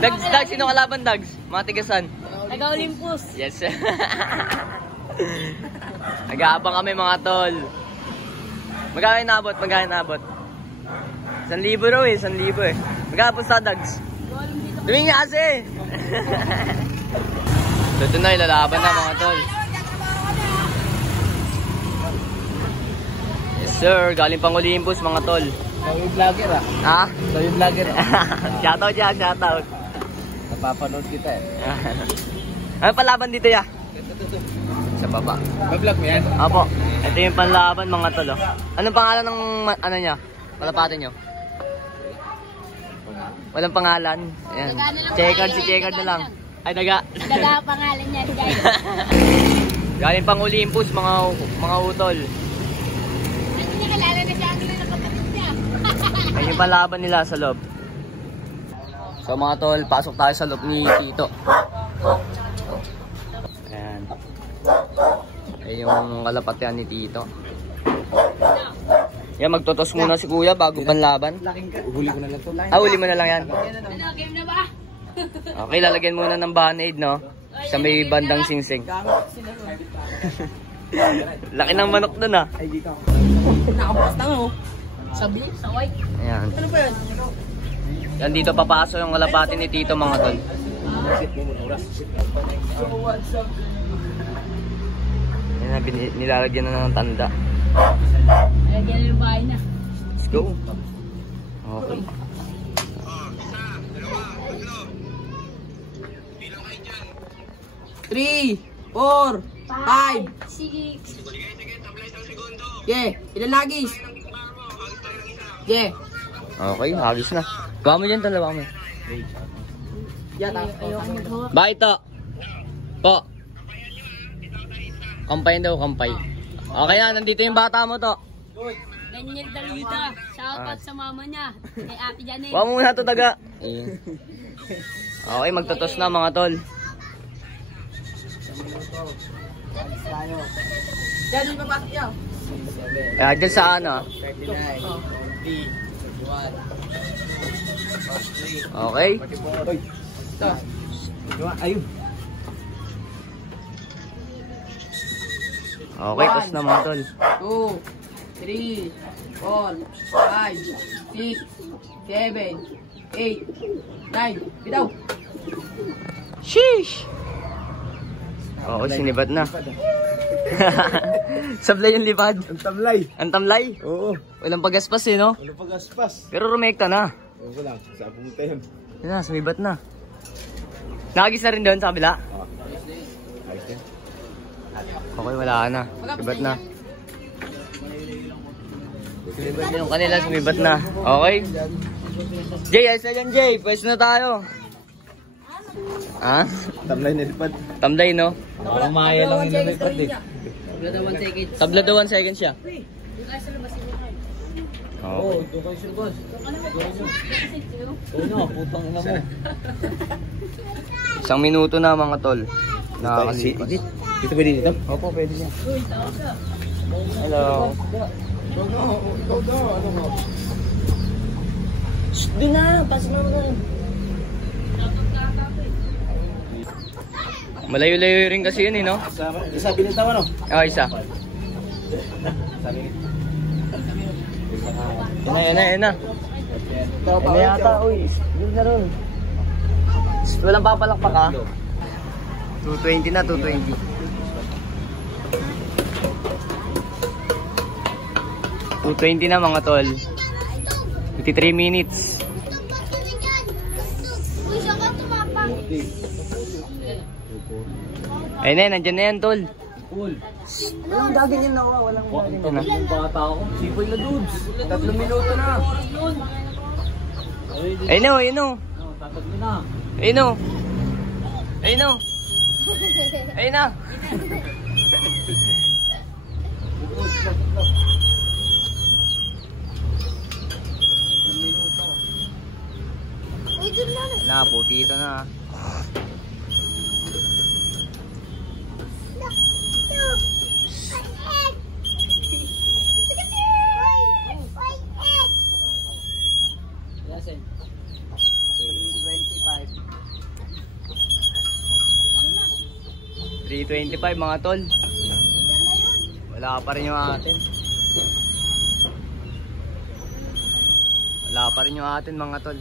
Dags, sino kalaban, Dags? Mga tigasan? Taga-Olympus. Yes. Nag-aabang kami mga tol. Magkano inabot? 1,000 raw eh, 1,000 eh. Magkano sa Dags? Tumingin nga kasi. Ito na, ilalaban na mga tol. Yes sir, galing pang Olympus mga tol. Sabi vlogger ah. Ha? Sabi vlogger ah. Shoutout dyan, shoutout. Napapanood kita eh. Ano palaban dito ya? Sa baba. Mag-vlog mo yan? Apo, ito yung panlaban mga tol. Oh. Anong pangalan ng ano niya? Palapatin nyo? Walang pangalan. Ayan. Checkered, si Checkered na lang. Ay, daga. Daga pangalan niya, guys. Galing pang Olympus, mga utol. Hindi niya kalala na siya ang kapatid niya. Ayun yung panlaban nila sa loob. So mga tol, pasok tayo sa loob ni Tito. Ayan. Ayun yung kalapatian ni Tito. Yan, magtotos muna si Kuya bago panlaban. Huli ko na lang to. Huli mo na lang yan. Ano, game na ba? Okay, lalagyan muna ng band-aid, no? Sa may bandang singsing. Laki ng manok dun, ah. Ay, dito. Nakabukas na mo. Sabi, sa white. Ayan. Ano ba yun? Yan, dito papasok yung kalapati ni Tito, mga tol. Yan, nilalagyan na ng tanda. Lagyan na yung bahay na. Let's go. Okay. Three, 4, 5. 6. Yeah, ilan lagis? Yeah. Okay, hagis na. Gawa mo dyan, talawa mo. Ayoko mag-hawak. Ba ito? Po. Kampay daw, kampay. Okay na, nandito yung bata mo to. Ganyan Dalita. Shoutout sa mama niya. Kay Ate Janet. Huwag mo muna ito, daga. Okay, magtotos na mga tol. Diyan, yung papasok yan. Dyan sa ano. Okay. Ayun. Okay, tapos na mga tol. 2, 3, 4, 5, 6, 7, 8, 9. Bitaw. Sheesh! Oo, sinibat na. Sablay yung lipad. Ang tamlay. Ang tamlay. Oo. Walang pagaspas eh, no? Ano pag-aspas? Pero rumekta na. Oo lang. Sa pumunta yun. Yun na, sumibat na. Nakagis na rin doon sa kabila. Ayos yan. Okay, wala na. Sumibat na. Sumibat na yung kanila, sumibat na. Okay? Jay, ayos na dyan, Jay. Pwes na tayo. Ha? Tamlay na lipad. Tamlay, no? Parang maya lang yung lipad eh. Tabla daw 1 second siya. Oo, ito kayo sir boss. Oo, putang ina mo. 1 minuto na mga tol. Nakakalipas. Dito pwede dito? Opo, pwede niya. Hello. Ikaw daw, ano mo? Di na, pasok na naman. Malayo-layo rin kasi yun eh, no? Isa, binintaw ano? Oo, isa. Sabi Yan na. Yan na yata, uy. Yun na ron. Walang papalakpak ha? 220 na, 220. 220 na mga tol. 53 minutes. Ayun na, nandyan na yan tol. cool. Walang gaganyan na ako, walang gaganyan na. Ang bata ako. Sipoy na dudes. 3 minuto na. Ayun o, ayun o. Tatag na. Ayun o. Ayun o. Ayun na. Na, puti ito na. Yes, 320 325 mga tol. Wala pa rin yung atin. Wala pa rin yung atin mga tol.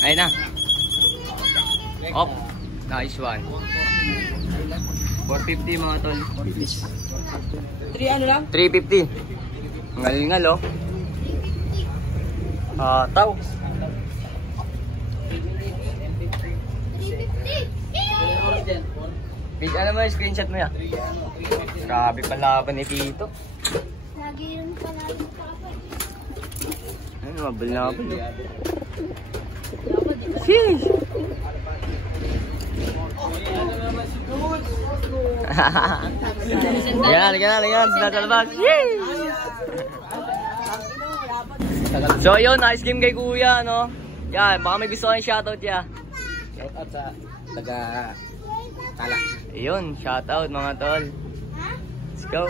Ayun na. Op. Nice one. 450 mga tol. 3 ano lang? 350. Ang galingal oh. Tao. Big ano mo, screenshot mo yan. Grabe palaban ni Tito. Lagi yun pala yung papa. Ano, mabal na ako. Sheesh! Yan, sinasalbag. So yun, nice game kay Kuya, no? Yan, baka may gusto kayong shoutout ya. Shoutout sa taga Tala. Ayun, shoutout mga tol. Let's go.